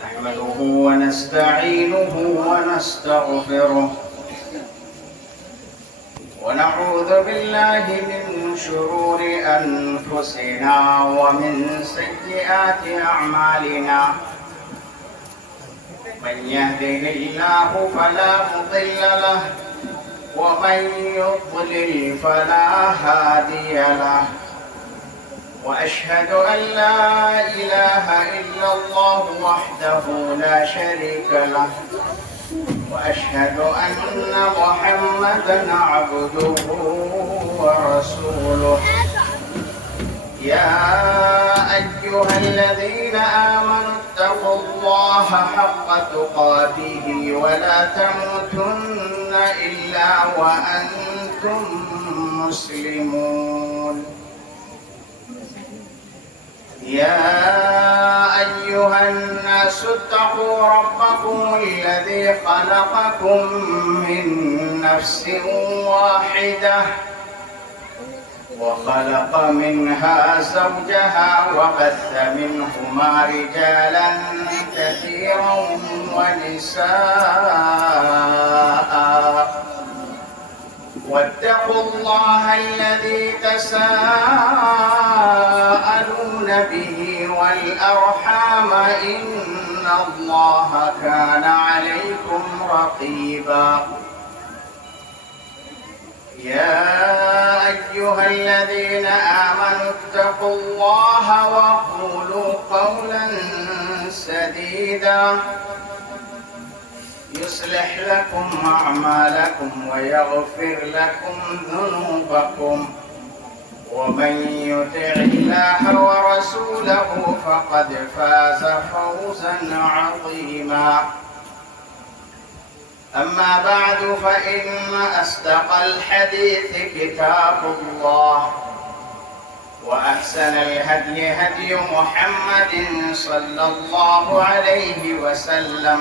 نحمده ونستعينه ونستغفره ونعوذ بالله من شرور أنفسنا ومن سيئات أعمالنا. من يهده الله فلا مضل له ومن يضلل فلا هادي له. وأشهد أن لا إله إلا الله وحده لا شريك له، وأشهد أن محمدًا عبده ورسوله. يا أيها الذين آمنوا اتقوا الله حق تقاته ولا تموتن إلا وأنتم مسلمون. يا أيها الناس اتقوا ربكم الذي خلقكم من نفس واحدة وخلق منها زوجها وبث منهما رجالا كثيرا ونساء. واتقوا الله الذي تساءلون به والأرحام إن الله كان عليكم رقيبا. يا أيها الذين آمنوا اتقوا الله وقولوا قولا سديدا يصلح لكم أعمالكم ويغفر لكم ذنوبكم، ومن يطع الله ورسوله فقد فاز فوزا عظيما. أما بعد، فإن أصدق الحديث كتاب الله، وأحسن الهدي هدي محمد صلى الله عليه وسلم،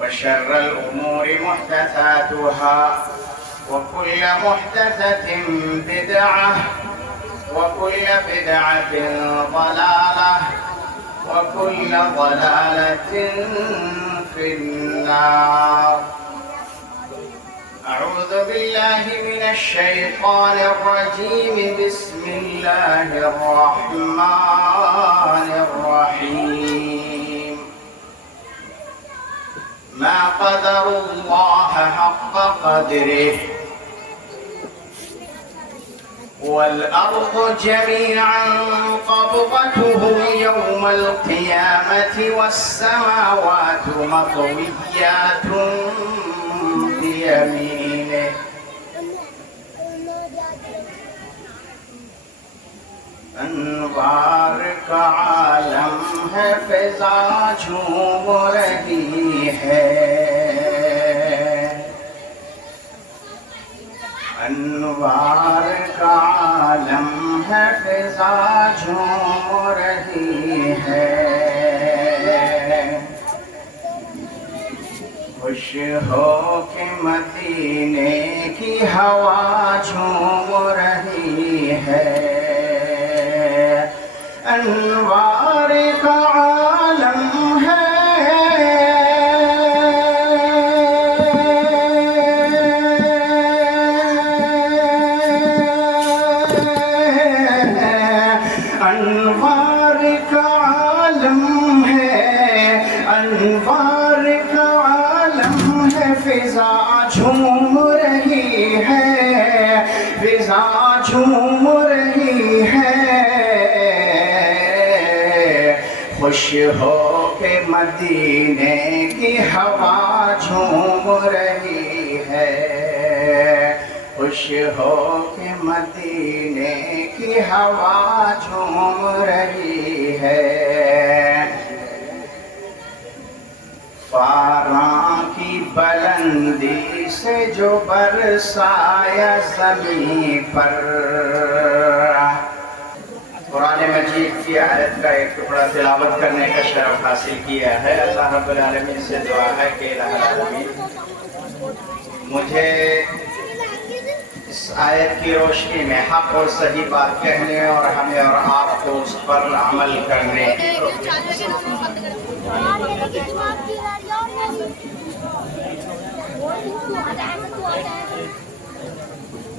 وشر الأمور محدثاتها، وكل محدثة بدعة، وكل بدعة ضلالة، وكل ضلالة في النار. أعوذ بالله من الشيطان الرجيم. بسم الله الرحمن الرحيم. ما قدر الله حق قدره والأرض جميعا قبضته يوم القيامة والسماوات مطويات بيمينه. انوار کا عالم ہے، فضا جھوم رہی ہے. انوار کا عالم ہے، فضا جھوم رہی ہے. خوش ہو کہ مدینے کی ہوا جھوم رہی ہے. انوار کا عالم ہے، انوار کا عالم ہے، انوار کا عالم ہے. فضا جھوم رہی ہے، فضا جھوم رہی ہے. خوش ہو کہ مدینے کی ہوا جھوم رہی ہے. خوش ہو کہ مدینے کی ہوا جھوم رہی ہے. فاراں کی بلندی سے جو برسایا زمین پر. قرآن مجید کی آیت کا ایک ٹکڑا تلاوت کرنے کا شرف حاصل کیا ہے. اللہ رب العالمین سے دعا ہے کہ الہ العالمین مجھے اس آیت کی روشنی میں حق اور صحیح بات کہنے اور ہمیں اور آپ کو اس پر عمل کرنے کی توفیق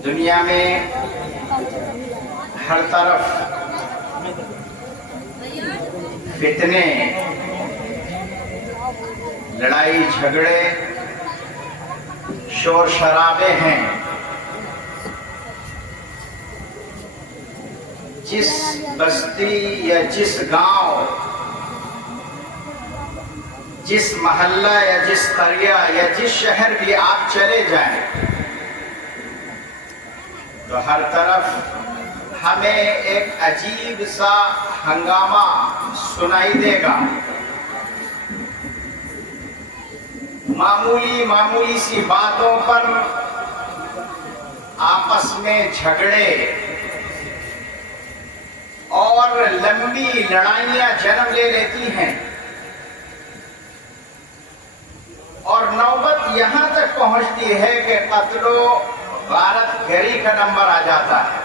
دنیا میں ہر طرف فتنے، لڑائی جھگڑے، شور شرابے ہیں۔ جس بستی یا جس گاؤں، جس محلہ یا جس قریہ یا جس شہر بھی آپ چلے جائیں تو ہر طرف ہمیں ایک عجیب سا ہنگامہ سنائی دے گا۔ معمولی سی باتوں پر آپس میں جھگڑے اور لمبی لڑائیاں جنم لے لیتی ہیں، اور نوبت یہاں تک پہنچتی ہے کہ قتل و غارت گری کا نمبر آ جاتا ہے۔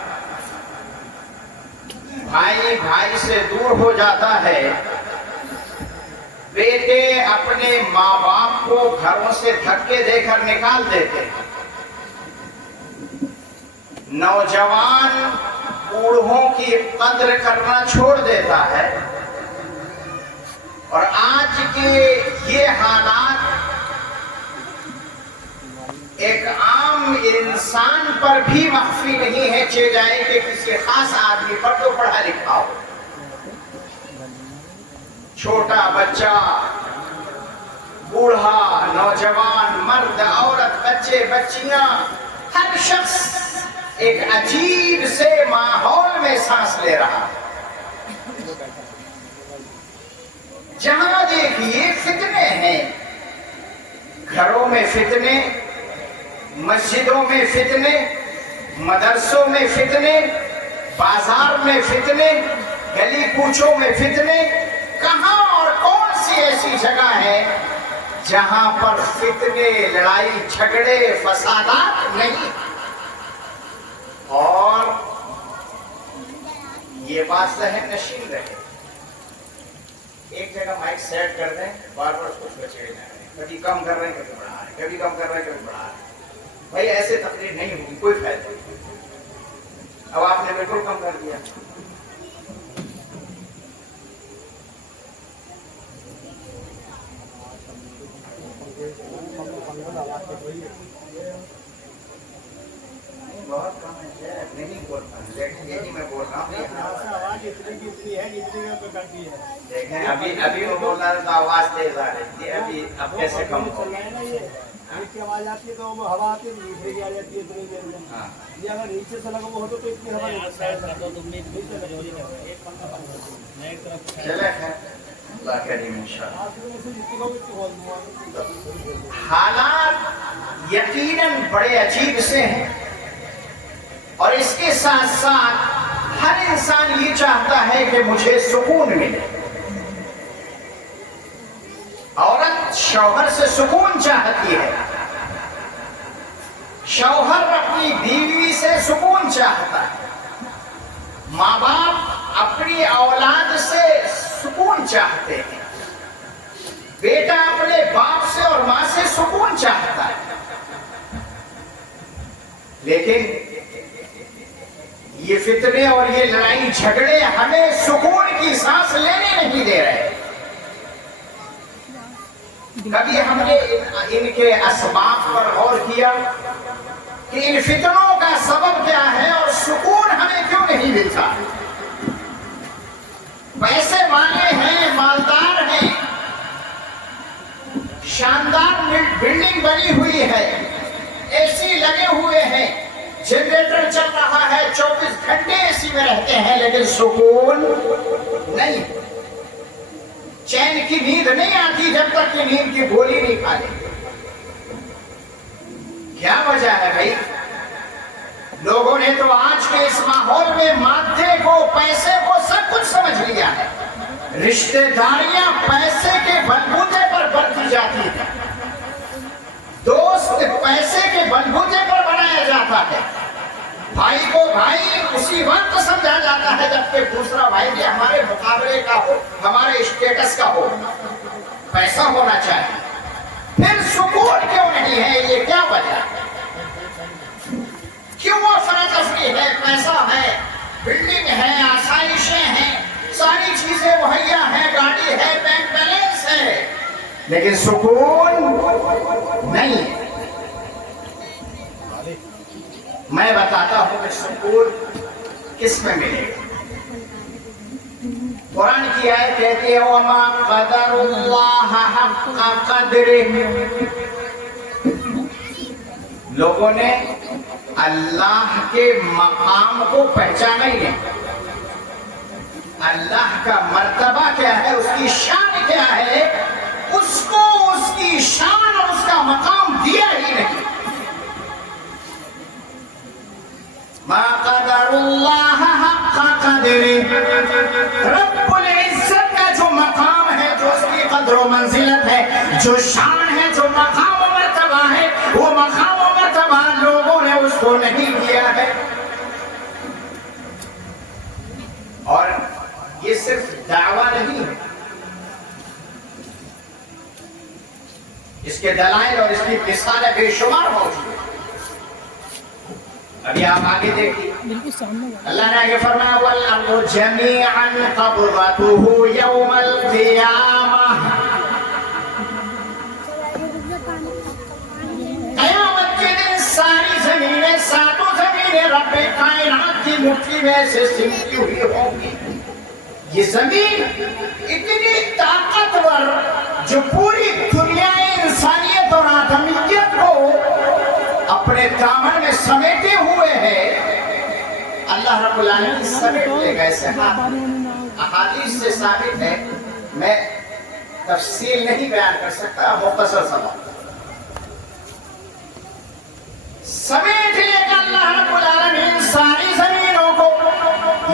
بھائی بھائی سے دور ہو جاتا ہے، بیٹے اپنے ماں باپ کو گھروں سے دھکے دے کر نکال دیتے ہیں، نوجوان بوڑھوں کی قدر کرنا چھوڑ دیتا ہے، اور آج کے یہ حالات ایک عام انسان پر بھی مخفی نہیں ہے، چاہے جائے کہ کسی خاص آدمی پر تو پڑھا لکھا ہو۔ چھوٹا بچہ، بوڑھا، نوجوان، مرد، عورت، بچے، بچیاں، ہر شخص ایک عجیب سے ماحول میں سانس لے رہا ہے، جہاں دیکھیے فتنے ہیں، گھروں میں فتنے، مسجدوں میں فتنے، مدرسوں میں فتنے، بازار میں فتنے، گلی کوچوں میں فتنے۔ کہاں اور کون سی ایسی جگہ ہے جہاں پر فتنے، لڑائی جھگڑے، فسادات نہیں؟ اور یہ بات ذہن نشین رہے، ایک جگہ مائک سیٹ کر دیں، بار بار اس کو چھوڑے جائیں، کبھی کم کر رہے ہیں کبھی بڑھا رہے ہیں، کبھی کم کر رہے ہیں کبھی بڑھا رہے ہیں۔ بھائی ایسے تقریر نہیں ہوگی، کوئی فائدہ نہیں۔ اب آپ نے بالکل کم کر دیا۔ بہت کم ہے، نہیں بول پاتے، یہی میں بول رہا ہوں۔ دیکھیں ابھی وہ بول رہا تھا آواز تیز آ رہی تھی، اب کیسے کم ہو؟ کی آواز آتی ہے تو وہ ہوا آتی ہے، نیچے کی آ جاتی ہے اتنی دیر میں۔ یہ اگر نیچے سے لگا ہو تو اتنی ہوا نہیں۔ چلے خیر، اللہ کریم انشاءاللہ۔ حالات یقیناً بڑے عجیب سے ہیں، اور اس کے ساتھ ساتھ ہر انسان یہ چاہتا ہے کہ مجھے سکون ملے۔ عورت شوہر سے سکون چاہتی ہے، شوہر اپنی بیوی سے سکون چاہتا ہے، ماں باپ اپنی اولاد سے سکون چاہتے ہیں، بیٹا اپنے باپ سے اور ماں سے سکون چاہتا ہے، لیکن یہ فتنے اور یہ لڑائی جھگڑے ہمیں سکون کی سانس لینے نہیں دے رہے۔ کبھی ہم نے ان کے اسباب پر غور کیا کہ ان فتنوں کا سبب کیا ہے اور سکون ہمیں کیوں نہیں ملتا؟ پیسے والے ہیں، مالدار ہیں، شاندار بلڈنگ بنی ہوئی ہے، اے سی لگے ہوئے ہیں، جنریٹر چل رہا ہے، 24 گھنٹے اے سی میں رہتے ہیں، لیکن سکون نہیں، چین کی نیند نہیں آتی جب تک کہ نیند کی گولی نہیں کھا لیں۔ کیا وجہ ہے بھائی؟ لوگوں نے تو آج کے اس ماحول میں مادے کو، پیسے کو سب کچھ سمجھ لیا ہے، رشتہ داریاں پیسے کے بلبوتے پر بڑھتی جاتی ہیں، دوست پیسے کے بلبوتے پر بنایا جاتا ہے، بھائی کو بھائی اسی وقت سمجھا جاتا ہے جبکہ دوسرا بھائی بھی ہمارے مقابلے کا ہو، ہمارے اسٹیٹس کا ہو۔ پیسہ ہونا چاہیے. پھر سکون کیوں نہیں ہے؟ یہ کیا وجہ؟ کیوں افراتفری ہے؟ پیسہ ہے، بلڈنگ ہے، آسائشیں ہیں، ساری چیزیں مہیا ہیں، گاڑی ہے، بینک بیلنس ہے، لیکن سکون نہیں ہے. میں بتاتا ہوں کہ سکون کس میں ملے گا. قرآن کی آیت کہتی ہے وَمَا قَدَرُ اللَّهَ حَقَّ قَدْرِهِ. لوگوں نے اللہ کے مقام کو پہچانا ہی نہیں. اللہ کا مرتبہ کیا ہے، اس کی شان کیا ہے، اس کو اس کی شان اور اس کا مقام دیا ہی نہیں. ما قدر اللہ حق قدرہ. رب العزت کا جو مقام ہے، جو اس کی قدر و منزلت ہے، جو شان ہے، جو مقام و مرتبہ ہے، وہ مقام و مرتبہ لوگوں نے اس کو نہیں دیا ہے. اور یہ صرف دعویٰ نہیں ہے، اس کے دلائل اور اس کی مثالیں بے شمار موجود ہیں. ابھی آپ آگے دیکھیے، اللہ نے آگے فرمایا وَالْأَرْضُ جَمِيعًا قَبْضَتُهُ يَوْمَ الْقِيَامَةِ. قیامت کے دن ساری زمینیں، ساتوں زمینیں رب کائنات کی مٹھی میں سے سمٹی ہوئی ہوں گی. یہ زمین اتنی طاقتور جو پوری دنیا انسانیت اور آدمیت کو اپنے دامن میں سمیٹے ہوئے ہے، اللہ رب العالمین سمیٹ لے گا. ایسے احادیث سے ثابت ہے، میں تفصیل نہیں بیان کر سکتا، مختصر سا بات. سمیٹ لے گا اللہ رب العالمین ساری زمینوں کو.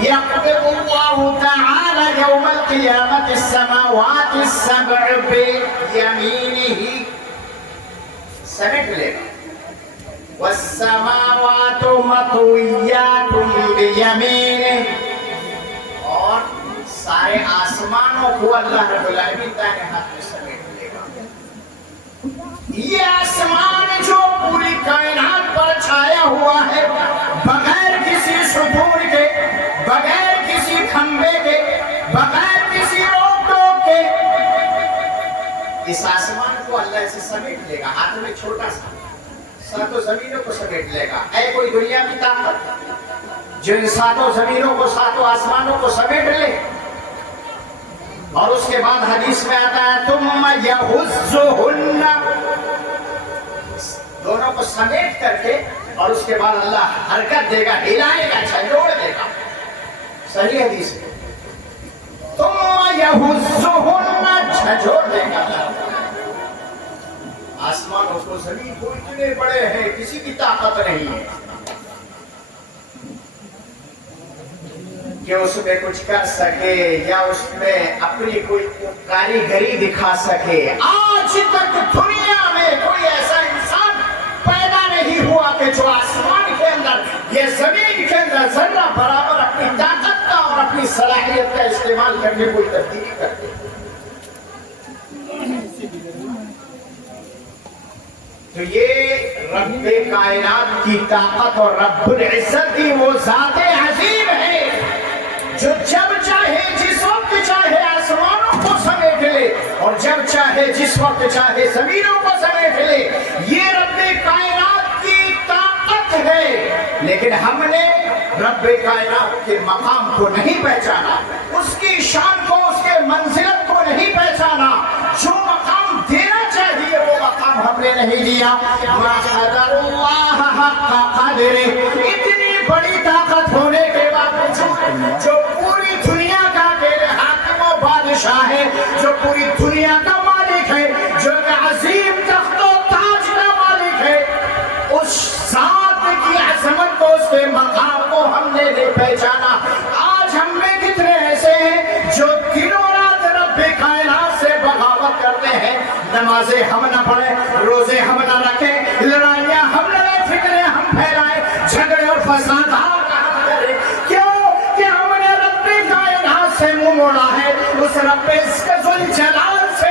يقبض الله تعالى يوم القيامة السماوات السبع بيمينه. سمیٹ لے گا. والسماوات مطويات بيمينه. اور سارے آسمانوں کو اللہ رب العالمین دائیں ہاتھ میں سمیٹ لے گا. یہ آسمان جو پوری کائنات پر چھایا ہوا ہے، بغیر کسی ستون کے، بغیر کسی کھمبے کے، بغیر کسی روک ٹوک کے، اس آسمان کو اللہ اسے سمیٹ لے گا. ہاتھ میں چھوٹا سا، ساتوں زمینوں کو سمیٹ لے گا. ہے کوئی دنیا کی طاقت جو ان ساتوں زمینوں کو، ساتوں آسمانوں کو سمیٹ لے؟ اور اس کے بعد حدیث میں آتا ہے ثم یحزہن. دونوں کو سمیٹ کر کے اور اس کے بعد اللہ حرکت دے گا، ہلائے گا، جھنجھوڑ دے گا. صحیح حدیث ہے. ثم یحزہن، جھنجھوڑ دے گا. آسمانوں کو، زمین کو اتنے بڑے ہیں، کسی کی طاقت نہیں ہے کہ اس میں کچھ کر سکے یا اس میں اپنی کوئی کاریگری دکھا سکے. آج تک دنیا میں کوئی ایسا انسان پیدا نہیں ہوا کہ جو آسمان کے اندر، یہ زمین کے اندر ذرہ برابر اپنی طاقت کا اور اپنی صلاحیت کا استعمال کرنے کوئی تبدیلی کرتے. تو یہ رب کائنات کی طاقت اور رب العزت کی وہ ذات عظیم ہے جو جب چاہے جس وقت چاہے آسمانوں کو سمیٹ لے اور جب چاہے جس وقت چاہے زمینوں کو سمیٹ لے. یہ رب کائنات کی طاقت ہے، لیکن ہم نے رب کائنات کے مقام کو نہیں پہچانا، اس کی شان کو، اس کے منزلت کو نہیں پہچانا. جو مقام دینا چاہیے وہ مقام ہم نے نہیں دیا. ما قدر اللہ حق قدرہ. اتنی بڑی طاقت ہونے کے باوجود جو پوری دنیا کا حاکم و بادشاہ ہے، جو پوری دنیا کا مالک ہے، جو عظیم تخت و تاج کا مالک ہے، اس ذات کی عظمت کو، اس کے مقام کو ہم نے نہیں پہچانا. آج ہم میں کتنے ایسے ہیں جو دنوں رات رب کائنات سے بغاوت کرتے ہیں. نمازیں ہم نہ پڑھیں، روزے ہم نہ رکھیں، لڑائیاں ہم لڑیں، فکریں ہم پھیلائیں، جھگڑے اور فسادات ہم کریں. کیوں کہ ہم نے رب کائنات سے منہ موڑا ہے، اس رب ذوالجلال سے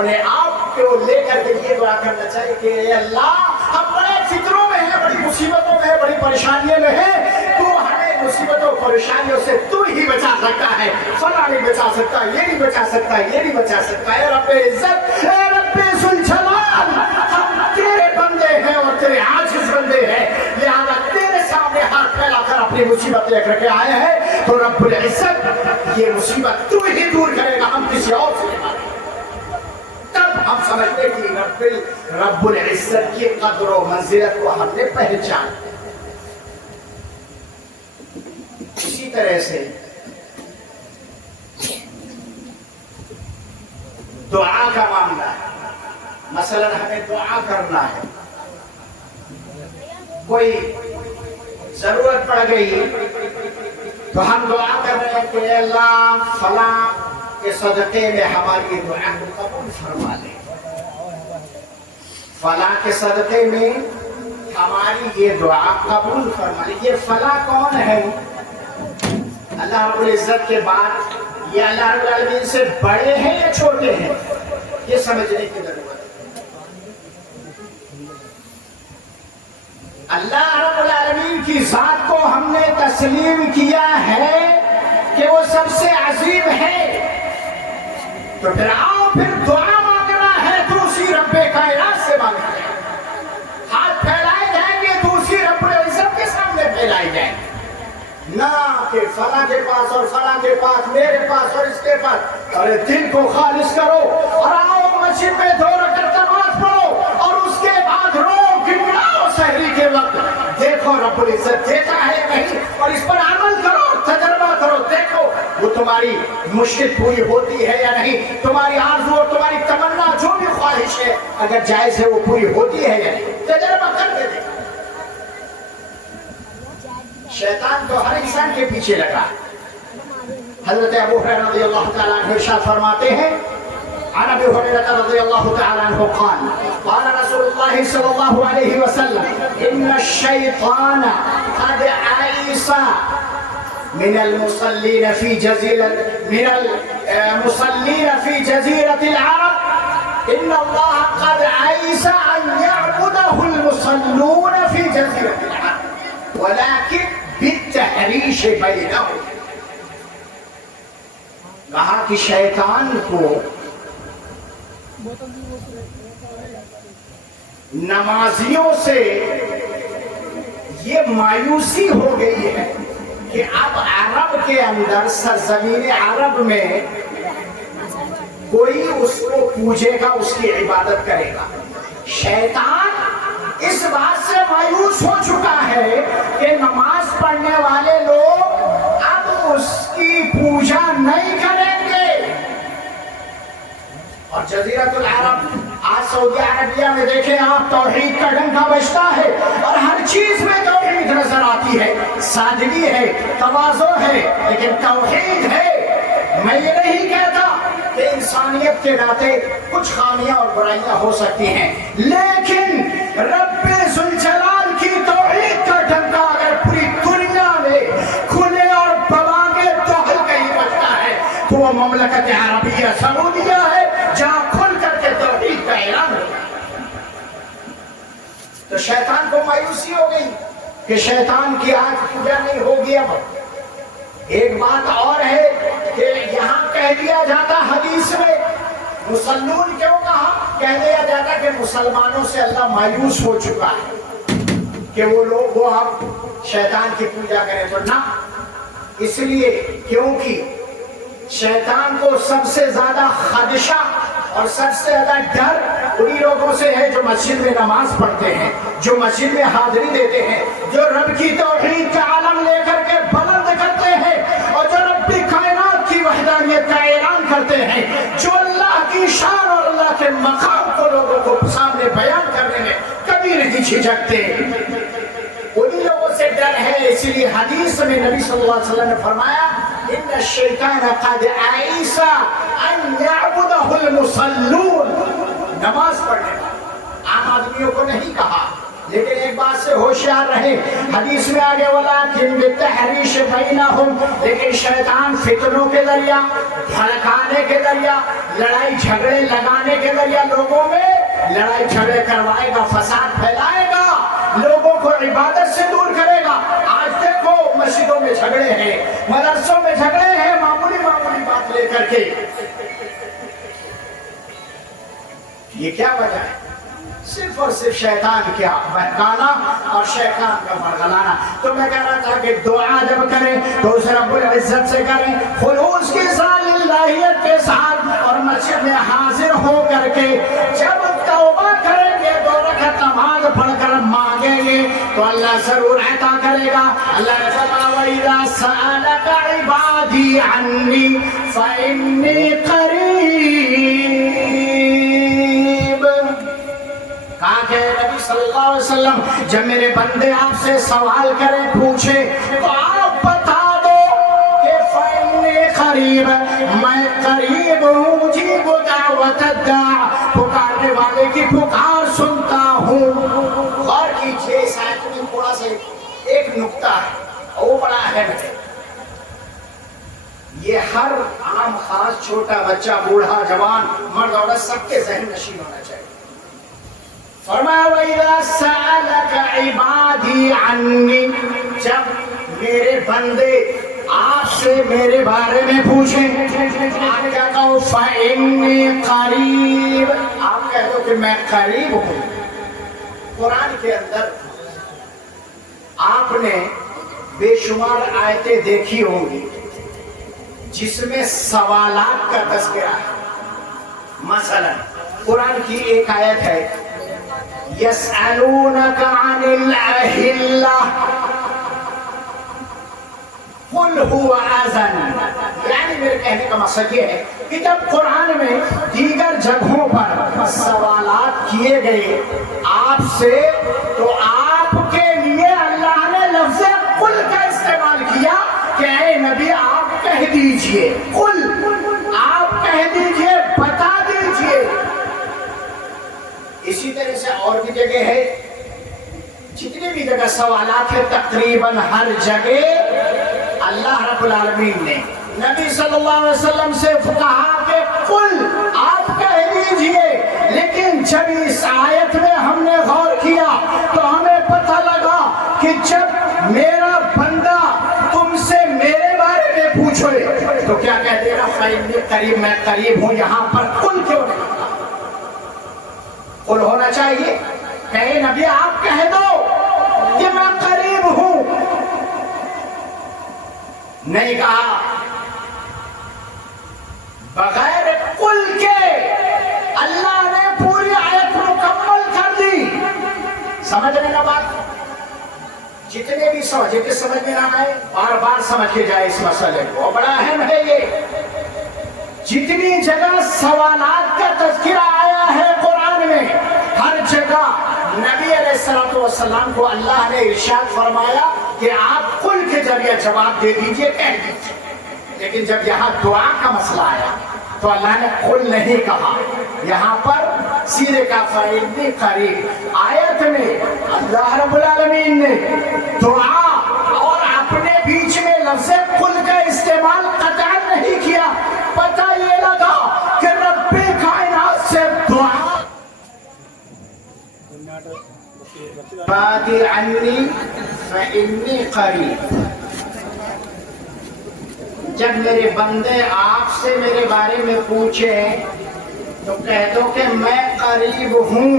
اپنے آپ کو لے کر کے یہ دعا کرنا چاہیے کہ اے اللہ ہم بڑے فکروں میں ہیں, بڑی مصیبتوں میں ہیں, بڑی پریشانیوں میں ہیں, تو ہمیں مصیبتوں پریشانیوں سے تو ہی بچا سکتا ہے, فلاں نہیں بچا سکتا, یہ نہیں بچا سکتا, یہ نہیں بچا سکتا. اے رب عزت, اے رب ذوالجلال, ہم تیرے بندے ہیں اور تیرے عاجز بندے ہیں, لہذا تیرے سامنے ہاتھ پھیلا کر اپنی مصیبت لے کر کے آئے ہیں, تو رب العزت یہ مصیبت تو ہی دور کرے گا, ہم کسی اور سے نہیں. تب ہم سمجھتے کہ رب العزت کی قدر و منزلت کو ہم نے پہچان. اسی طرح سے دعا کا معاملہ ہے. مثلا ہمیں دعا کرنا ہے, کوئی ضرورت پڑ گئی تو ہم دعا کر رہے ہیں کہ اے اللہ فلاں کے صدقے میں ہماری دعا کو قبول فرما لے, فلاں کے صدقے میں ہماری یہ دعا قبول فرما لے. یہ فلاں کون ہے؟ اللہ رب العزت کے بعد یہ اللہ رب العالمین سے بڑے ہیں یا چھوٹے ہیں, یہ سمجھنے کی ضرورت ہے. اللہ رب العالمین کی ذات کو ہم نے تسلیم کیا ہے کہ وہ سب سے عظیم ہے, تو پھر آؤ پھر دعا مانگنا ہے تو اسی رب کائنات سے مانگنا ہے. ہاتھ پھیلائے جائیں گے تو اسی رب العزت کے سامنے پھیلائے جائیں گے, نہ کہ فلاں کے پاس اور فلاں کے پاس, میرے پاس اور اس کے پاس. ارے دل کو خالص کرو اور آؤ مسجد میں 2 رکعت نماز پڑھو اور اس کے بعد رو گنگناؤ سحری کے وقت. دیکھو رب العزت دیتا ہے نہیں, اور اس پر عمل کرو, تجربہ کرو, دیکھو وہ تمہاری مشکل پوری ہوتی ہے یا نہیں, تمہاری آرزو اور تمہاری تمنا جو بھی خواہش ہے اگر جائز ہے وہ پوری ہوتی ہے یا نہیں, تجربہ کر کے دیکھو. شیطان تو ہر انسان کے پیچھے لگا. حضرت ابو ہریرہ رضی اللہ تعالیٰ عنہ ارشاد فرماتے ہیں, عن ابي هريره رضي الله تعالى عنه قال قال رسول الله صلى الله عليه وسلم ان الشيطان قد عيس من المصلين في جزيرة العرب, ان الله قد عيس ان يعبده المصلون في جزيرة العرب ولكن بالتحريش بينهم. کہا کہ شیطان کو نمازیوں سے یہ مایوسی ہو گئی ہے کہ اب عرب کے اندر, سرزمین عرب میں کوئی اس کو پوجے گا, اس کی عبادت کرے گا. شیطان اس بات سے مایوس ہو چکا ہے کہ نماز پڑھنے والے لوگ اب اس کی پوجا نہیں کریں گے. اور جزیرۃ العرب, آج سعودی عربیہ میں دیکھیں آپ, توحید کا ڈنکا بجتا ہے اور ہر چیز میں توحید نظر آتی ہے, سادگی ہے, تواضع ہے, لیکن توحید ہے. میں یہ نہیں کہتا کہ انسانیت کے ناطے کچھ خامیاں اور برائیاں ہو سکتی ہیں, لیکن رب ذوالجلال کی توحید کا ڈنکا اگر پوری دنیا میں کھلے اور بوانگے تو ہلکا ہی بجتا ہے تو وہ مملکت عربیہ سعودیہ ہے, جہاں کھل کر کے توحید کا اعلان ہو. تو شیطان کو مایوسی ہو گئی کہ شیطان کی آج پوجا نہیں ہوگی. اب ایک بات اور ہے کہ یہاں کہہ دیا جاتا حدیث میں, مسلمون کیوں کہا, کہہ دیا جاتا کہ مسلمانوں سے اللہ مایوس ہو چکا ہے کہ وہ لوگ وہ اب شیطان کی پوجا کریں. تو نہ, اس لیے کیونکہ شیطان کو سب سے زیادہ خدشہ اور سب سے زیادہ ڈر انہی لوگوں سے ہے جو مسجد میں نماز پڑھتے ہیں, جو مسجد میں حاضری دیتے ہیں, جو رب کی توحید کا عالم لے کر کے بلند کرتے ہیں اور جو رب کائنات کی وحدانیت کا اعلان کرتے ہیں, جو اللہ کی شان اور اللہ کے مقام کو لوگوں کو سامنے بیان کرنے میں کبھی نہیں جھجکتے. انہی لوگوں سے ڈر ہے. اسی لیے حدیث میں نبی صلی اللہ علیہ وسلم نے فرمایا, ان الشیطان قد عیس ان یعبدہ المصلون. نماز پڑھنے عام آدمیوں کو نہیں کہا, لیکن ایک بات سے ہوشیار رہے، حدیث میں آگے وَلَٰكِن بِالتَّحْرِيشِ بَيْنَهُمْ، لیکن شیطان فتنوں کے ذریعہ، بھڑکانے کے ذریعہ، لڑائی جھگڑے لگانے کے ذریعہ لوگوں میں لڑائی جھگڑے کروائے گا، فساد پھیلائے گا، لوگوں کو عبادت سے دور کرے گا۔ آج دیکھو مسجدوں میں جھگڑے ہیں، مدرسوں میں جھگڑے ہیں، معمولی بات لے کر کے۔ یہ کیا وجہ ہے؟ صرف اور صرف شیطان کیا بہکانا اور شیطان کا بھڑکانا۔ تو میں کہہ رہا تھا کہ دعا جب کریں تو اسے رب العزت سے کریں، خلوص کے ساتھ، للہیت کے ساتھ، اور مسجد میں حاضر ہو کر کے جب توبہ کریں گے، 2 رکعت نماز پڑھ کر مانگیں گے تو اللہ ضرور عطا کرے گا۔ اللہ نے فرمایا وَإِذَا سَأَلَكَ عِبَادِي عَنِّي فَإِنِّي قَرِيبٌ۔ کہا کہ نبی صلی اللہ علیہ وسلم جب میرے بندے آپ سے سوال کریں، پوچھے تو آپ بتا دو کہ فَإِنِّي قَرِيبٌ، میں قریب ہوں، مجیب دعوت الداع، پکارنے والے کی پکار سنتا ہوں۔ غور کیجئے اس آیت میں تھوڑا سا ایک نکتہ ہے، وہ بڑا اہم ہے۔ یہ ہر عام خاص، چھوٹا بچہ، بوڑھا، جوان، مرد عورت سب کے ذہن نشین ہونا چاہیے۔ فرمایا وَإِذَا سَأَلَكَ عِبَادِي عَنِّي، جب میرے بندے آپ سے میرے بارے میں پوچھیں، آپ کیا کہو؟ فَإِنِّي قَرِيبٌ، آپ کہہ دو کہ میں قریب ہوں۔ قرآن کے اندر آپ نے بے شمار آیتیں دیکھی ہوں گی جس میں سوالات کا تذکرہ ہے۔ مثلا قرآن کی ایک آیت ہے يَسْأَلُونَكَ عَنِ الْأَهِلَّةِ قُلْ هُوَ أَذًى، یعنی میرے کہنے کا مقصد یہ ہے کہ جب قرآن میں دیگر جگہوں پر سوالات کیے گئے آپ سے، تو آپ کے لیے اللہ نے لفظ قل کا استعمال کیا کہ اے نبی آپ کہہ دیجئے، قل، آپ کہہ دیجئے، بتا دیجئے۔ اسی طرح سے اور بھی جگہ ہے، جتنی بھی جگہ سوالات ہے تقریباً ہر جگہ اللہ رب العالمین نے نبی صلی اللہ علیہ وسلم سے کہا کہ قل، آپ کہہ دیجئے۔ لیکن جب اس آیت میں ہم نے غور کیا تو ہمیں پتہ لگا کہ جب میرا بندہ تم سے میرے بارے میں پوچھے تو کیا کہہ دے گا؟ فَإِنِّي قریب، میں قریب ہوں۔ یہاں پر قل کیوں نہیں؟ قل ہونا چاہیے کہ نبی آپ کہہ دو کہ میں قریب ہوں، نہیں کہا۔ بغیر قل کے اللہ نے پوری آیت مکمل کر دی۔ سمجھ رہے نا بات؟ جتنے بھی سمجھ میں نہ آئے بار بار سمجھ کے جائے اس مسئلے کو، بڑا اہم ہے یہ۔ جتنی جگہ سوالات کا تذکرہ آیا ہے قرآن میں، ہر جگہ نبی علیہ السلام کو اللہ نے ارشاد فرمایا کہ آپ قل کے ذریعے جواب دے دیجئے، کہہ دیجئے۔ لیکن جب یہاں دعا کا مسئلہ آیا تو اللہ نے قل نہیں کہا، یہاں پر سیدھے کا فَإِنِّي قریب۔ آیت میں اللہ رب العالمین نے دعا اور اپنے بیچ میں لفظ قل کا استعمال قطعا نہیں کیا۔ پتہ یہ لگا کہ رب کائنات سے دعا عِبَادِي عَنِّي فَإِنِّي قَرِيبٌ، جب میرے بندے آپ سے میرے بارے میں پوچھیں تو کہہ دو کہ میں قریب ہوں۔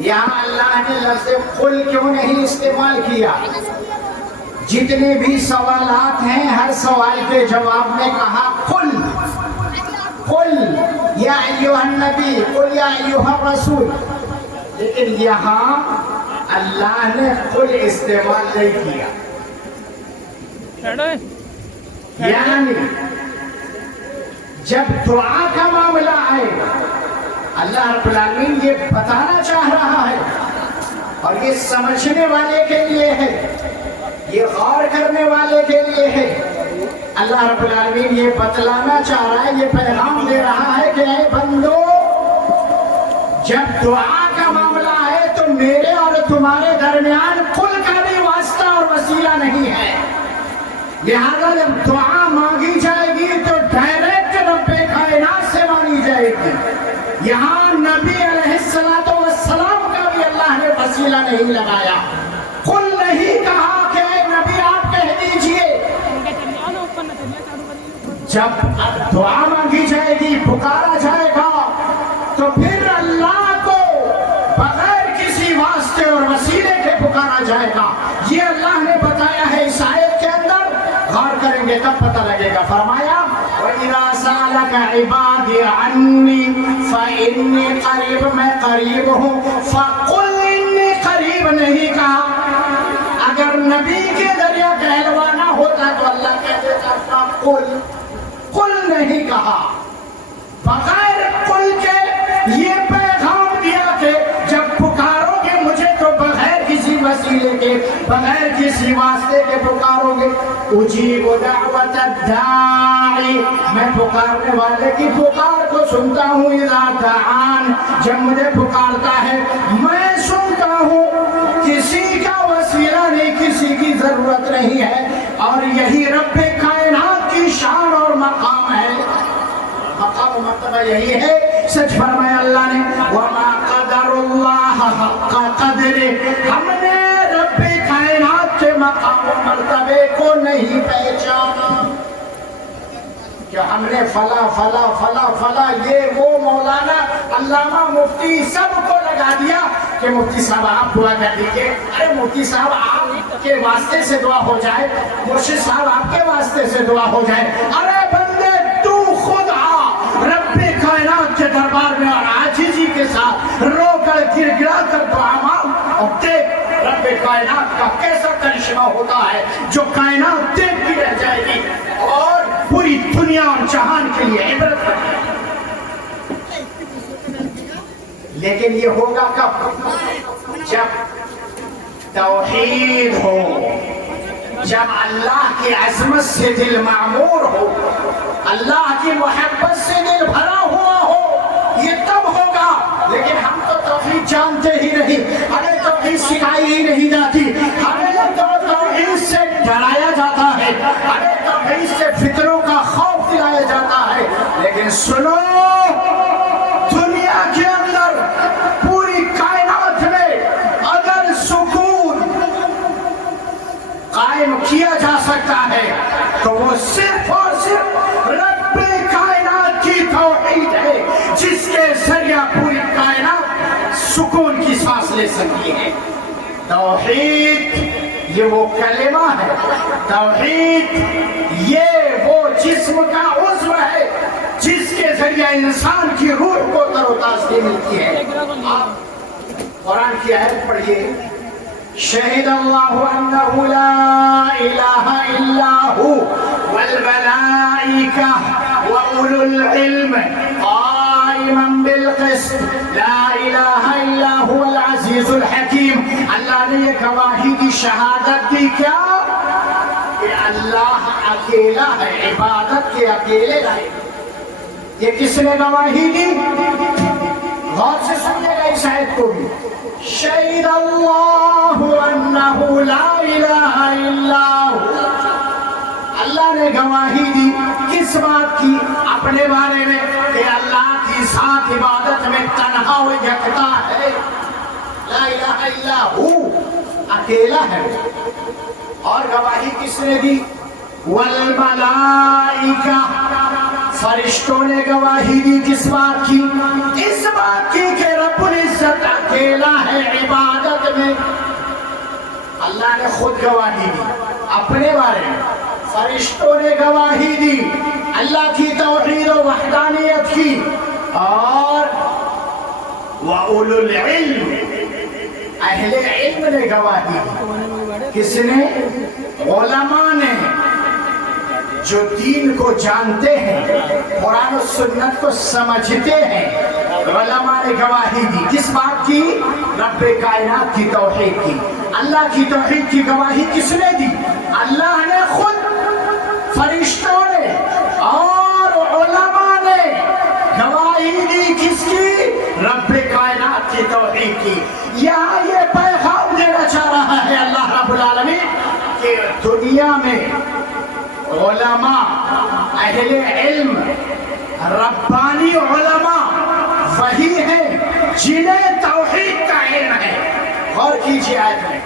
یہاں اللہ نے لفظ قل کیوں نہیں استعمال کیا؟ جتنے بھی سوالات ہیں ہر سوال کے جواب میں کہا قل، قل یا ایھا النبی، قل یا ایھا الرسول۔ لیکن یہاں اللہ نے قل استعمال نہیں کیا، یعنی جب دعا کا معاملہ آئے اللہ رب العالمین یہ بتانا چاہ رہا ہے، اور یہ سمجھنے والے کے لیے ہے، یہ غور کرنے والے کے لیے ہے۔ اللہ رب العالمین یہ بتلانا چاہ رہا ہے، یہ پیغام دے رہا ہے کہ اے بندو، جب دعا کا معاملہ ہے تو میرے اور تمہارے درمیان کل کا بھی واسطہ اور وسیلہ نہیں ہے، لہذا جب دعا مانگی جائے گی تو ڈائریکٹ رب کائنات سے مانگی جائے گی۔ یہاں نبی علیہ السلام کا بھی اللہ نے وسیلہ نہیں لگایا، کل نہیں کہا کہ اے نبی آپ کہہ دیجئے۔ جب دعا مانگی جائے گی، پکارا جائے گا، تو پھر اللہ کو بغیر کسی واسطے اور وسیلے کے پکارا جائے گا۔ یہ اللہ نے بتایا ہے اس آیت کے اندر، غور کریں گے تب پتہ لگے گا۔ فرمایا وَإِذَا سَأَلَكَ عِبَادِي عَنِّي فَإِنِّي قَرِيبٌ، میں قریب ہوں، فَقُلْ إِنِّي قَرِيب نہیں کہا۔ اگر نبی کے ذریعہ کہلوانا ہوتا تو اللہ کہتے تھا فَقُلْ، قل نہیں کہا، بغیر قل کے یہ پیغام دیا کہ جب پکارو گے مجھے تو بغیر کسی وسیلے کے، بغیر کسی واسطے کے پکارو گے۔ اجیب دعوت الداعی، میں پکارنے والے کی پکار کو سنتا ہوں، اذا دعان، جب مجھے پکارتا ہے میں سنتا ہوں، کسی کا وسیلہ نہیں، کسی کی ضرورت نہیں ہے۔ اور یہی رب کائنات کی شان اور مقام ہے، مقام و مرتبہ یہی ہے۔ سچ فرمایا اللہ نے وَمَا قَدَرُ اللَّهَ حَقَّ قَدْرِهِ، ہم نے رب کائنات کے مقام و مرتبے کو نہیں پہچانا کہ ہم نے فلا فلا فلا فلا یہ وہ مولانا علامہ مفتی سب کو لگا دیا کہ مفتی صاحب آپ دعا کر دیجئے، ارے مفتی صاحب آپ کے واسطے سے دعا ہو جائے، مرشد صاحب آپ کے واسطے سے دعا ہو جائے۔ ارے بندے تو خود آ رب کائنات کے دربار میں اور عاجزی کے ساتھ رو کر گر گرا کر دعا مانگ، اور دیکھ رب کائنات کا کیسا کرشمہ ہوتا ہے جو کائنات دیکھ بھی رہ جائے گی اور پوری دنیا اور جہان کے لیے عبرت بنے۔ لیکن یہ ہوگا کب؟ جب توحید ہو، جب اللہ کی عظمت سے دل معمور ہو، اللہ کی محبت سے دل بھرا ہوا ہو، یہ تب ہوگا۔ لیکن ہم تو توحید جانتے ہی نہیں، ہمیں توحید سکھائی ہی نہیں جاتی، ہمیں تو توحید سے ڈرایا جاتا ہے، ہمیں توحید سے فطروں کا خوف دلایا جاتا ہے۔ لیکن سنو، دنیا کے اندر پوری کائنات میں اگر سکون قائم کیا جا سکتا ہے تو وہ صرف اور صرف رب کائنات کی توحید ہے، جس کے ذریعہ پوری کائنات سکون کی سانس لے سکتی ہے۔ توحید یہ وہ کلمہ ہے، توحید یہ وہ جسم کا عضو ہے جس کے ذریعہ انسان کی روح کو تر و تازگی ملتی ہے۔ آپ قرآن کی آیت پڑھیے، شہد اللہ انہ لا الہ الا ہو والملائکہ واولو العلم قائما بالقسط لا الہ الا هو العزیز الحکیم۔ اللہ نے یہ گواہی کی شہادت دی کیا؟ کہ اللہ اکیلا ہے، عبادت کے اکیلے رہے۔ یہ کس نے گواہی دی؟ غور سے سمجھے گا اس آیت کو بھی۔ شہد اللہ انہ لا الہ الا ہو، اللہ نے گواہی دی کس بات کی؟ اپنے بارے میں کہ اللہ کی ذات عبادت میں تنہا و یکتا ہے، لا الہ الا ہو، اکیلا ہے۔ اور گواہی کس نے دی؟ والملائکہ، فرشتوں نے گواہی دی کس بات کی؟ اس بات کی کہ رب العزت اکیلا ہے عبادت میں۔ اللہ نے خود گواہی دی اپنے بارے میں، فرشتوں نے گواہی دی اللہ کی توحید و وحدانیت کی، اور وَأُولُو الْعِلْمِ، اہل علم نے گواہی دی۔ کس نے؟ علماء نے، جو دین کو جانتے ہیں، قرآن و سنت کو سمجھتے ہیں، علماء نے گواہی دی کس بات کی؟ رب کائنات کی توحید کی۔ اللہ کی توحید کی گواہی کس نے دی؟ اللہ نے خود، فرشتوں نے اور علماء نے گواہی دی کس کی؟ رب کائنات کی توحید کی۔ یہاں یہ پیغام دنیا میں علماء اہل علم ربانی علماء وہی ہیں جنہیں توحید کا علم ہے. غور کیجیے آیت میں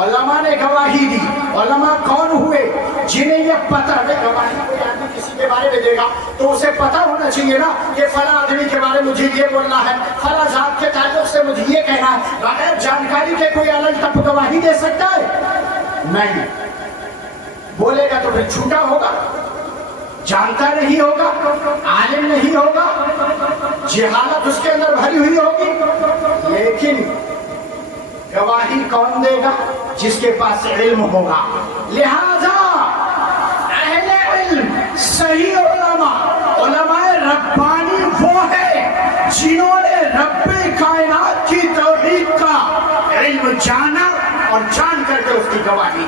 علماء نے گواہی دی. علماء کون ہوئے؟ جنہیں یہ پتہ ہے. گواہی کوئی آدمی کسی کے بارے میں دے گا تو اسے پتہ ہونا چاہیے نا کہ فلاں آدمی کے بارے میں مجھے یہ بولنا ہے, فلاں ذات کے تعلق سے مجھے یہ کہنا ہے. بغیر جانکاری کے کوئی الگ تب گواہی دے سکتا ہے؟ نہیں. بولے گا تو پھر جھوٹا ہوگا, جانتا نہیں ہوگا, عالم نہیں ہوگا, جہالت اس کے اندر بھری ہوئی ہوگی. لیکن گواہی کون دے گا؟ جس کے پاس علم ہوگا. لہذا اہل علم صحیح علماء ربانی وہ ہے جنہوں نے رب کائنات کی توحید کا علم جانا اور جان کر کے اس کی گواہی.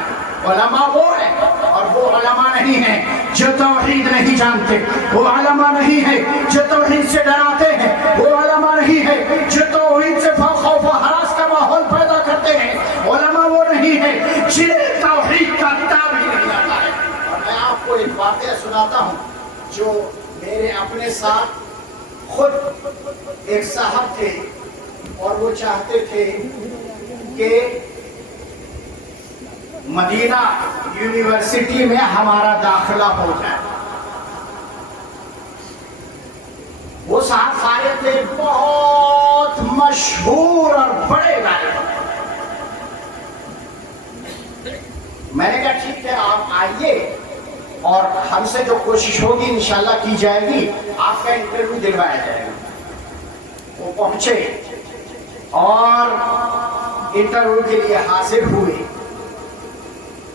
علماء وہ ہے اور وہ علماء نہیں ہیں جو توحید نہیں جانتے. وہ علماء نہیں ہے جو توحید سے ڈراتے ہیں. وہ علماء نہیں ہے جو توحید سے خوف و ہراس کا ماحول پیدا کرتے ہیں. علماء وہ نہیں ہے جنہیں توحید کا کتاب ہی نہیں آتا ہے. اور میں آپ کو ایک واقعہ سناتا ہوں جو میرے اپنے ساتھ. خود ایک صاحب تھے اور وہ چاہتے تھے کہ مدینہ یونیورسٹی میں ہمارا داخلہ ہو جائے. وہ صاحب فارغ تھے, بہت مشہور اور بڑے غالب. میں نے کہا ٹھیک ہے آپ آئیے اور ہم سے جو کوشش ہوگی انشاءاللہ کی جائے گی, آپ کا انٹرویو دلوایا جائے گا. وہ پہنچے اور انٹرویو کے لیے حاضر ہوئے.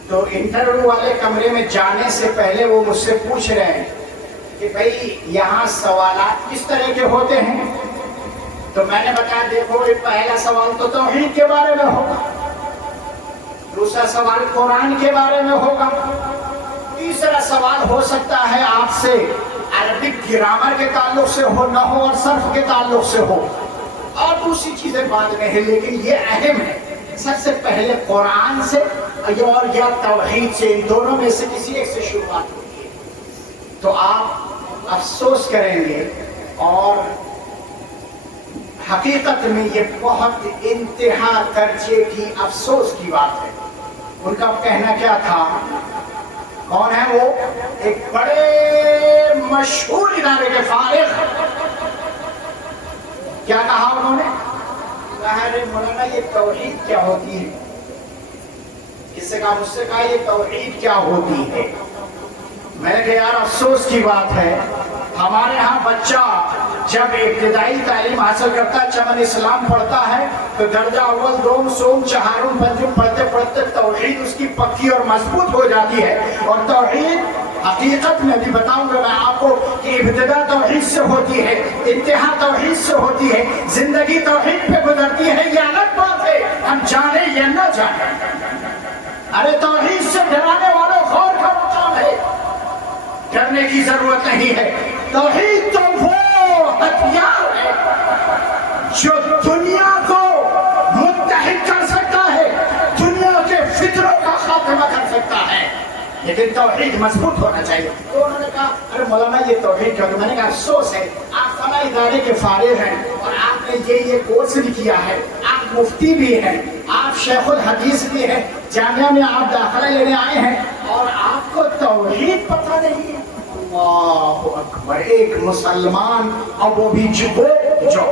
تو انٹرویو والے کمرے میں جانے سے پہلے وہ مجھ سے پوچھ رہے ہیں کہ بھئی یہاں سوالات کس طرح کے ہوتے ہیں. تو میں نے بتایا دیکھو پہلا سوال تو توحید کے بارے میں ہوگا, دوسرا سوال قرآن کے بارے میں ہوگا, تیسرا سوال ہو سکتا ہے آپ سے عربک گرامر کے تعلق سے ہو, نحو اور صرف کے تعلق سے ہو, اور دوسری چیزیں بعد میں ہیں. لیکن یہ اہم ہے سب سے پہلے قرآن سے اور یا توحید سے, ان دونوں میں سے کسی ایک سے شروعات ہوتی ہے. تو آپ افسوس کریں گے اور حقیقت میں یہ بہت انتہا درجے کی افسوس کی بات ہے. ان کا کہنا کیا تھا؟ کون ہے وہ؟ ایک بڑے مشہور ادارے کے فارغ. کیا کہا انہوں نے؟ کہا رے مولانا یہ توحید کیا ہوتی ہے؟ اس سے کہا, مجھ سے کہا یہ توحید کیا ہوتی ہے؟ میں نے کہا یار افسوس کی بات ہے, ہمارے ہاں بچہ جب ابتدائی تعلیم حاصل کرتا ہے, چمن اسلام پڑھتا ہے, تو درجہ اول دوم سوم چہارم پنجم پڑھتے پڑھتے توحید اس کی پکی اور مضبوط ہو جاتی ہے. اور توحید حقیقت میں بھی بتاؤں گا میں آپ کو کہ ابتدا توحید سے ہوتی ہے, انتہا توحید سے ہوتی ہے, زندگی توحید پہ گزرتی ہے. یہ الگ بات ہے ہم جانے یا نہ جانے. ارے توحید سے ڈرانے والوں غور کا مقام ہے, ڈرنے کی ضرورت نہیں ہے. توحید تو وہ ہتھیار ہے جو دنیا کو متحد کر سکتا ہے, دنیا کے فتنوں کا خاتمہ کر سکتا ہے, لیکن توحید مضبوط ہونا چاہیے. تو انہوں نے کہا ارے مولانا یہ توحید کیا؟ تو میں نے کہا افسوس ہے آپ فلاں ادارے کے فارغ ہیں اور آپ نے یہ کورس بھی کیا ہے, آپ مفتی بھی ہیں, آپ شیخ الحدیث بھی ہیں, جامعہ میں آپ داخلہ لینے آئے ہیں اور آپ کو توحید پتہ نہیں ہے. اللہ اکبر. ایک مسلمان اور وہ بھی جو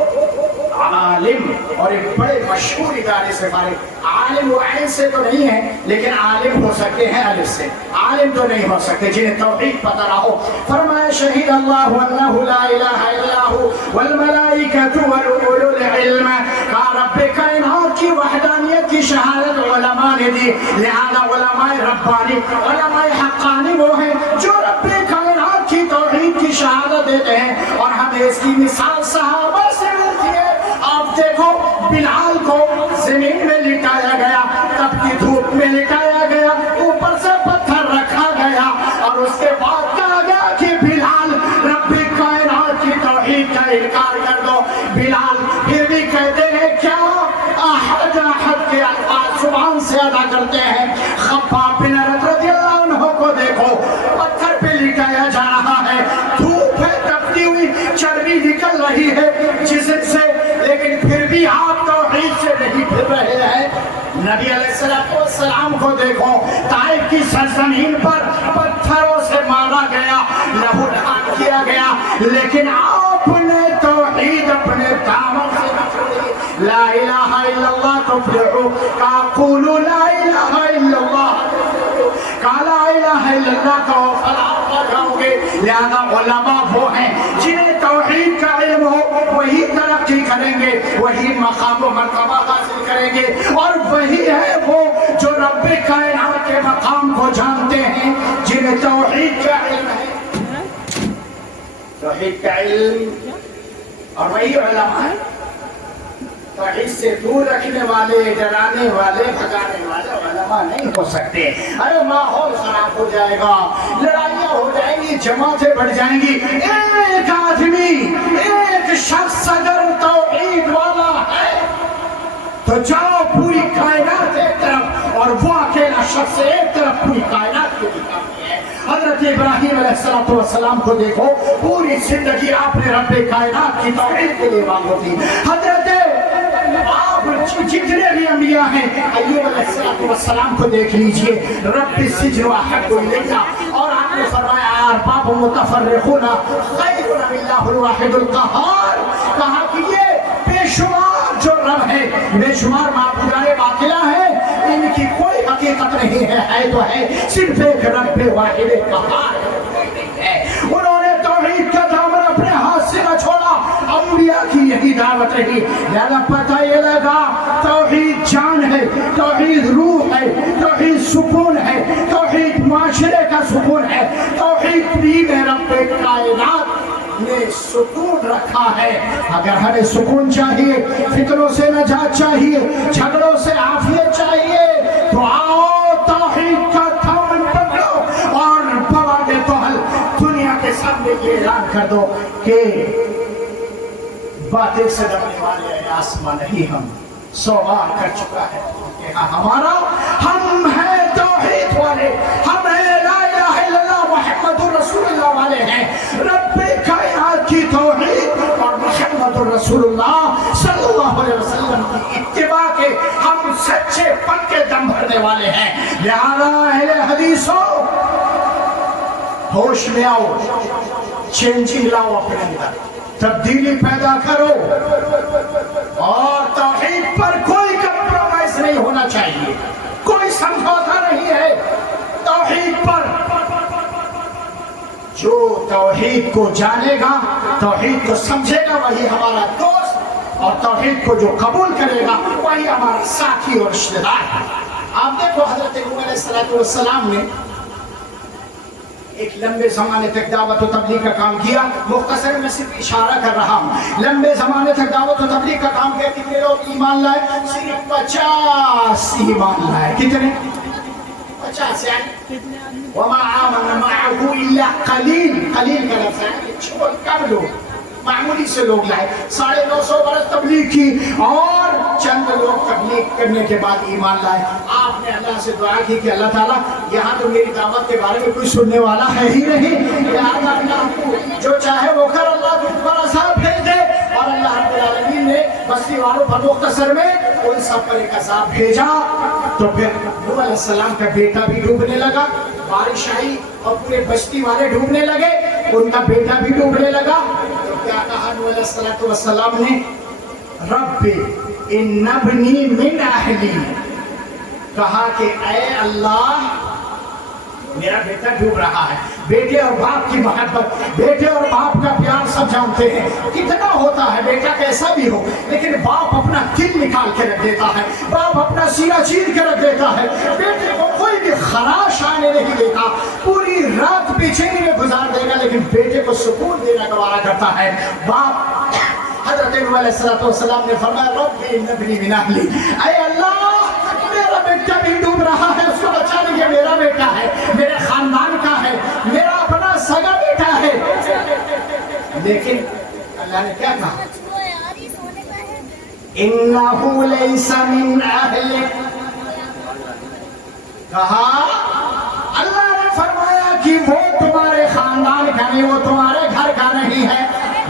عالم اور ایک بڑے مشہور ادارے سے فارغ. عالم و عین سے تو نہیں ہے لیکن عالم ہو سکتے ہیں الف سے, عالم تو نہیں ہو سکتے جنہیں توحید پتہ نہ ہو. فرمایا شہید اللہ انہ لا الہ الا هو والملائکۃ واولو العلم. کہا رب کائنات کی وحدانیت کی شہادت علماء نے دی. لہذا علماء ربانی, علماء حقانی وہ ہیں جو رب کائنات کی توحید کی شہادت دیتے ہیں. اور ہمیں اس کی مثال صحابہ سے ملتی ہے. آپ دیکھو بلال کو زمین میں لٹایا گیا, تب کی دھوپ میں لٹایا گیا, اوپر سے پتھر رکھا گیا اور اس کے بعد کہا گیا کہ بلال رب کائنات کی توحید کا انکار کر دو. بلال پھر بھی کہتے ہیں کیا احد احد کے الفاظ زبان سے ادا کرتے ہیں, رہی ہے جسم سے، لیکن پھر بھی آپ توحید سے نہیں پھر رہے ہیں۔ نبی علیہ السلام کو دیکھو، طائف کی سرزمین پر پتھروں سے مارا گیا، لہو لہان کیا گیا، لیکن آپ نے توحید اپنے دامن سے نہ چھوڑی۔ لا الہ الا اللہ تفلحوا، کہا قولوا لا الہ الا اللہ، کہا لا الہ الا اللہ کہو فلاح پا جاؤ گے۔ لہذا علماء وہ ہیں جنہیں توحید کا علم ہو، وہی ترقی کریں گے، وہی مقام و مرتبہ حاصل کریں گے، اور وہی ہے وہ جو رب کائنات کے مقام کو جانتے ہیں، جنہیں توحید کا علم ہے، توحید کا علم، اور وہی علماء ہیں۔ توحید سے دور رکھنے والے، ڈرانے والے، بھگانے والے علماء نہیں ہو سکتے۔ ارے ماحول خراب ہو جائے گا، لڑائیاں ہو جائیں گی، جماعتیں بڑھ جائیں گی، ایک آدمی، ایک شخص اگر توحید والا ہے تو جاؤ پوری کائنات ایک طرف، اور وہ اکیلا شخص ایک طرف پوری کائنات کے لیے کافی ہے۔ حضرت ابراہیم علیہ السلام کو دیکھو، پوری زندگی آپ نے رب کائنات کی توحید کے لیے مانگو تھی۔ حضرت آپ جتنے بھی انبیاء ہیں، ایوب علیہ السلام کو دیکھ لیجئے، رب السجن احب الیہ، اور آپ نے فرمایا ارباب متفرقون خیر ام اللہ الواحد القہار، کہا کہ یہ بے شمار جو رب ہے، بے شمار معبودان باطلہ ہیں، ان کی کوئی حقیقت نہیں ہے تو ہے صرف ایک رب واحد قہار ہے۔ انہوں نے توحید کا دامن اپنے ہاتھ سے نہ چھوڑا، انبیاء کی یہی دعوت رہی۔ لہذا پتہ یہ لگا توحید جان ہے، توحید روح ہے، توحید سکون ہے، توحید معاشرے کا سکون ہے، توحید بھی میں رب کائنات نے سکون رکھا ہے۔ اگر ہمیں سکون چاہیے، فتنوں سے نجات چاہیے، جھگڑوں سے عافیت چاہیے، تو آؤ توحید کا دامن پکڑو اور بواد توحل دنیا کے سامنے یہ اعلان کر دو کہ باطل سے ڈرنے والے آسمان نہیں، ہم 100 بار کر چکا ہے کہ ہمارا، ہم ہیں توحید والے، ہم ہیں لا الہ الا اللہ محمد رسول اللہ والے ہیں، رب کائنات کی توحید اور محمد رسول اللہ صلی اللہ علیہ وسلم کی اتباع کے ہم سچے پکے دم بھرنے والے ہیں۔ لہذا اہل حدیثوں، ہوش میں آؤ، چینجنگ لاؤ اپنے اندر، تبدیلی پیدا کرو، اور توحید پر کوئی کمپرومائز نہیں ہونا چاہیے، کوئی سمجھوتا نہیں ہے توحید پر۔ جو توحید کو جانے گا، توحید کو سمجھے گا، وہی ہمارا دوست، اور توحید کو جو قبول کرے گا وہی ہمارا ساتھی اور رشتہ دار ہے۔ آپ دیکھو حضرت نوح علیہ السلام نے ایک لمبے زمانے تک دعوت و تبلیغ کا کام کیا، مختصر میں صرف اشارہ کر رہا ہوں، لمبے زمانے تک دعوت و تبلیغ کا کام کیا۔ کتنے لوگ ایمان لائے؟ صرف 50 ایمان لائے۔ کتنے؟ 50 یعنی وما آمن معه الا قلیل، قلیل کا لفظ ہے چھوڑ کم لوگ، معمولی سے لوگ لائے۔ 950 برس تبلیغ کی اور چند لوگ تبلیغ کرنے کے بعد ایمان لائے۔ آپ نے اللہ سے دعا کی کہ اللہ تعالیٰ یہاں تو میری دعوت کے بارے میں کوئی سننے والا ہے ہی نہیں، لہٰذا اللہ جو چاہے وہ کر، اللہ تم پر عذاب بھیج دے۔ اور اللہ رب العالمین نے بستی والوں پر مختصر میں ان سب پر ایک عذاب بھیجا۔ تو پھر نوح علیہ السلام کا بیٹا بھی ڈوبنے لگا، بارش آئی اور پورے بستی والے ڈوبنے لگے، ان کا بیٹا بھی ڈوبنے لگا۔ تو کیا کہا نوح علیہ السلام نے؟ رب ان ابنی من اہلی، کہا کہ اے اللہ میرا بیٹا ڈوب رہا ہے۔ بیٹے اور باپ کی محبت، بیٹے اور باپ کا پیار سب جانتے ہیں کتنا ہوتا ہے، بیٹا کیسا بھی ہو، لیکن باپ اپنا دل نکال کے رکھ دیتا ہے، باپ اپنا سینہ چیر کے رکھ دیتا ہے، بیٹے کو کوئی بھی خراش آنے نہیں دیتا، پوری رات بے چینی میں گزار دے گا، لیکن بیٹے کو سکون دینا گوارا کرتا ہے باپ۔ حضرت نوح علیہ السلام نے فرمایا رب ان ابنی من اہلی، اے اللہ میرا بیٹا بھی ڈوب رہا ہے، اس کو بچا لیجیے، میرا بیٹا ہے، میرے خاندان کا ہے، میرا اپنا سگا بیٹا ہے۔ لیکن اللہ نے کیا کہا؟ انہ لیس من اہلک، کہا اللہ نے فرمایا کہ وہ تمہارے خاندان کا نہیں، وہ تمہارے گھر کا نہیں ہے،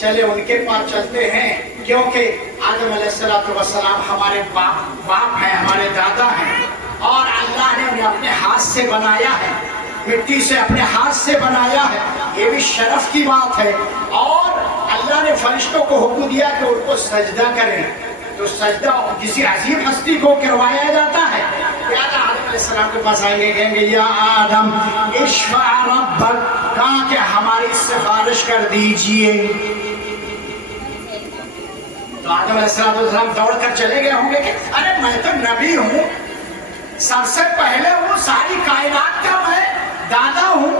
چلے ان کے پاس چلتے ہیں، کیونکہ آدم علیہ السلام ہمارے باپ ہیں، ہمارے دادا ہیں، اور اللہ نے انہیں اپنے ہاتھ سے بنایا ہے، مٹی سے اپنے ہاتھ سے بنایا ہے، یہ بھی شرف کی بات ہے۔ اور اللہ نے فرشتوں کو حکم دیا کہ ان کو سجدہ کریں، تو سجدہ کسی عظیم ہستی کو کروایا جاتا ہے۔ لہٰذا آدم علیہ السلام کے پاس آئیں گے، کہیں گے یا آدم اشفع ربک، کہا کہ ہماری سفارش کر دیجئے۔ تو آدم علیہ السلام دوڑ کر چلے گئے ہوں گے کہ ارے میں تو نبی ہوں، سب سے پہلے ہوں، ساری کائنات کا میں دادا ہوں۔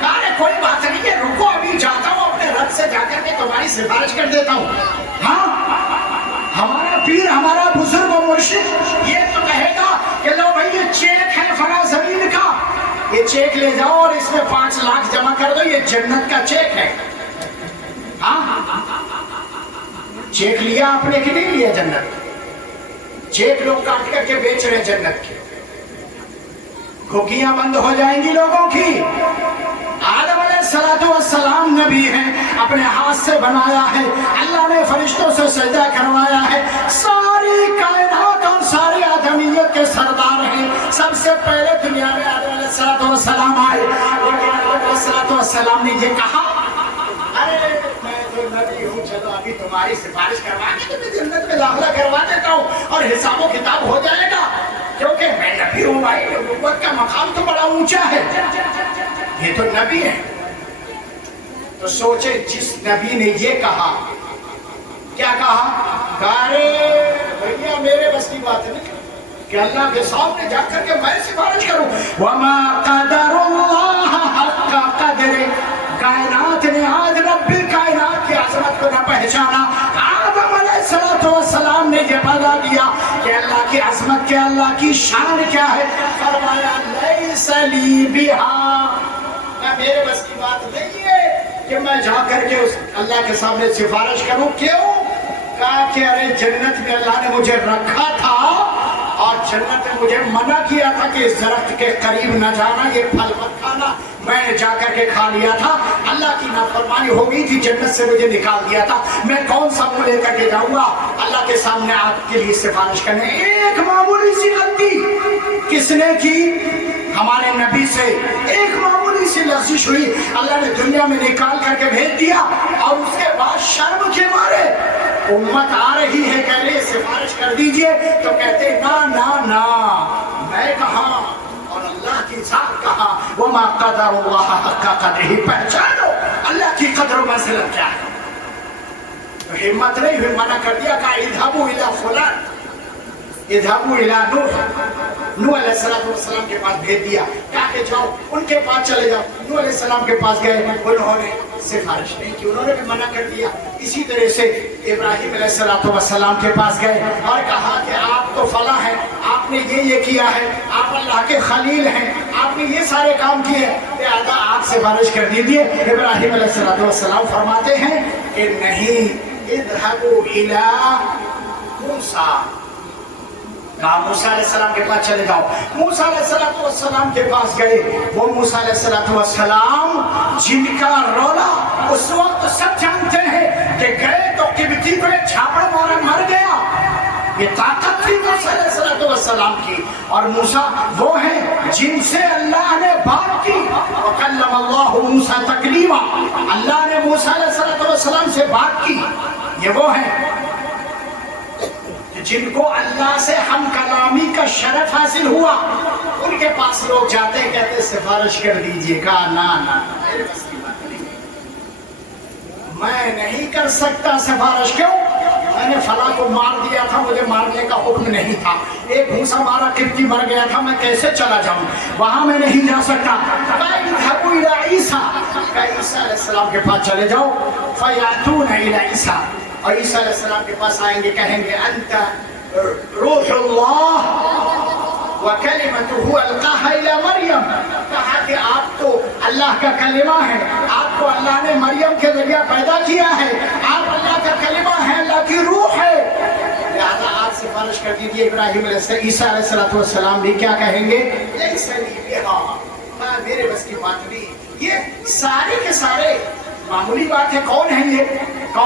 کہا کوئی بات نہیں ہے، رکو ابھی جاتا ہوں اپنے رب سے جا کر کے تمہاری سفارش کر دیتا ہوں۔ ہاں ہمارا پیر، ہمارا بزرگ و مرشد یہ تو کہے گا کہ لو بھائی یہ چیک ہے فلاں زمین کا، یہ چیک لے جاؤ اور اس میں 5 لاکھ جمع کر دو، یہ جنت کا چیک ہے۔ ہاں چیک لیا آپ نے کہ نہیں لیا؟ جنت چیک لوگ کاٹ کر کے بیچ رہے جنت کے، کھوکیاں بند ہو جائیں گی لوگوں کی۔ آدم علیہ السلام نبی ہیں، اپنے ہاتھ سے بنایا ہے، اللہ نے فرشتوں سے سجدہ کروایا ہے، ساری کائنات اور ساری آدمیت کے سردار ہیں۔ سب سے پہلے دنیا میں آدم علیہ السلام آئے، لیکن آدم علیہ السلام نے یہ کہا ارے میں تو نبی ہوں، چلو ابھی تمہاری سفارش کروا کے تمہیں جنت میں داخلہ کروا دیتا ہوں اور حساب و کتاب ہو جائے گا، کیونکہ میں نبی ہوں بھائی، نبوت کا مقام تو بڑا اونچا ہے، یہ تو نبی ہے۔ تو سوچے جس نبی نے یہ کہا، کیا کہا؟ ارے بھیا میرے بس کی بات نہیں کہ اللہ کے سامنے جا کر کے میں سفارش کروں۔ وما قدر اللہ حق قدر، کائنات نے آج رب کائنات کی عظمت کو نہ پہچانا۔ آدم علیہ السلام نے یہ پتا کیا کہ اللہ کی عظمت کیا، اللہ کی شان کیا ہے، فرمایا لیس لی بہا، میرے بس کی بات نہیں ہے کہ میں جا کر کے اس اللہ کے سامنے سفارش کروں۔ کیوں؟ کہا کہ ارے جنت میں اللہ نے مجھے رکھا تھا اور جنت نے مجھے منع کیا تھا کہ اس درخت کے قریب نہ جانا، یہ پھل مت کھانا، میں نے جا کر کے کھا لیا تھا، اللہ کی نافرمانی ہو گئی تھی، جنت سے مجھے نکال دیا تھا، میں کون سا منہ لے کر کے جاؤں گا اللہ کے سامنے آپ کے لیے سفارش کرنے۔ ایک معمولی سی غلطی کس نے کی؟ ہمارے نبی سے ایک معمولی سی لغزش ہوئی، اللہ نے دنیا میں نکال کر کے بھیج دیا، اور اس کے بعد شرم کے مارے امت آ رہی ہے کہہ رہے سفارش کر دیجئے، تو کہتے نا نا نا، میں کہاں اور اللہ کی ذات کہاں۔ وما قدر اللہ حق قدرہ، پہچانو اللہ کی قدر و منزلت کیا ہے۔ تو ہمت نہیں ہوئی، منع کر دیا، کہا اذهبوا الى فلان، اذهبوا الى نوح علیہ السلام کے پاس بھیج دیا، کہا کہ جاؤ ان کے پاس چلے جاؤ۔ نوح علیہ السلام کے پاس گئے، انہوں نے سفارش نہیں کی، انہوں نے بھی منع کر دیا۔ اسی طرح سے ابراہیم علیہ السلام کے پاس گئے اور کہا کہ آپ تو فلاں ہیں، آپ نے یہ کیا ہے، آپ اللہ کے خلیل ہیں، آپ نے یہ سارے کام کیے، لہذا آپ سفارش کر دیجیے۔ ابراہیم علیہ السلام فرماتے ہیں کہ نہیں، اذهبوا الى موسیٰ، کہا موسیٰ علیہ السلام کے پاس چلے جاؤ۔ موسیٰ علیہ السلام کے پاس گئے، وہ موسیٰ علیہ السلام جن کا رولا اس وقت سب جانتے ہیں کہ گئے تو قبطی کو ایک چھاپڑ مارا مر گیا، یہ طاقت تھی موسیٰ علیہ السلام کی۔ اور موسیٰ وہ ہیں جن سے اللہ نے بات کی، وَكَلَّمَ اللَّهُ مُوسَىٰ تَكْلِيمًا، اللہ نے موسیٰ علیہ السلام سے بات کی۔ یہ وہ ہیں جن کو اللہ سے ہم کلامی کا شرف حاصل ہوا، ان کے پاس لوگ جاتے کہتے سفارش کر دیجئے، کہا نا نا میرے بس کی بات نہیں، میں نہیں کر سکتا سفارش۔ کیوں؟ میں نے فلاں کو مار دیا تھا، مجھے مارنے کا حکم نہیں تھا، ایک بھوسا مارا قبطی مر گیا تھا، میں کیسے چلا جاؤں، وہاں میں نہیں جا سکتا۔ اذهبوا الى عیسیٰ، کہ عیسیٰ علیہ السلام کے پاس چلے جاؤ۔ فیاتون الى عیسیٰ، اور عیسیٰ علیہ السلام کے پاس آئیں گے، کہیں گے انت روح اللہ وکلمتہ القاها الى مریم، کہا کہ آپ تو اللہ کا کلمہ ہے، آپ کو اللہ نے مریم کے ذریعہ پیدا کیا ہے، آپ اللہ کا کلمہ ہے، اللہ کی روح ہے، لہذا آپ سفارش کر دیجیے۔ ابراہیم عیسیٰ علیہ السلام بھی کیا کہیں گے؟ لیس لی بہا، میرے بس کی بات نہیں۔ یہ سارے کے سارے معمولی بات ہے، کون ہیں یہ؟ کون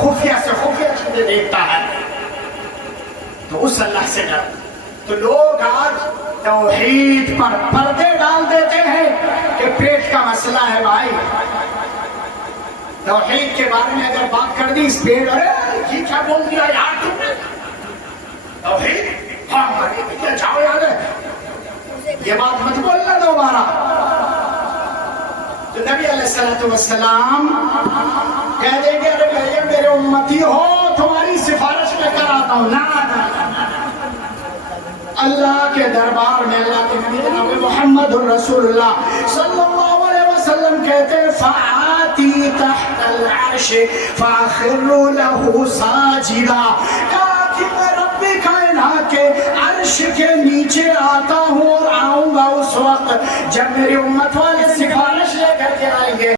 خفیہ سے خفیہ چیزیں دیکھتا ہے تو اس اللہ سے ڈر. تو لوگ آج توحید پر پردے ڈال دیتے ہیں کہ پیٹ کا مسئلہ ہے بھائی. توحید کے بارے میں اگر بات کر دی اس پیٹ، ارے جی کیا بول دیا یار تم نے توحید، ہاں کیا جاؤ یاد ہے یہ بات مت بولنا دوبارہ. تو نبی علیہ السلام کہہ دیں گے ارے میرے امتی ہو تمہاری سفارش میں کراتا ہوں. نہ اللہ کے دربار میں اللہ کے نبی جناب محمد الرسول اللہ صلی اللہ علیہ وسلم کہتے ہیں فآتی تحت العرش فاخروا له ساجدا. کہا کہ میں رب کائنات کے عرش کے نیچے آتا ہوں اور آؤں گا اس وقت جب میری امت والے سفارش لے کر کے آئیں گے.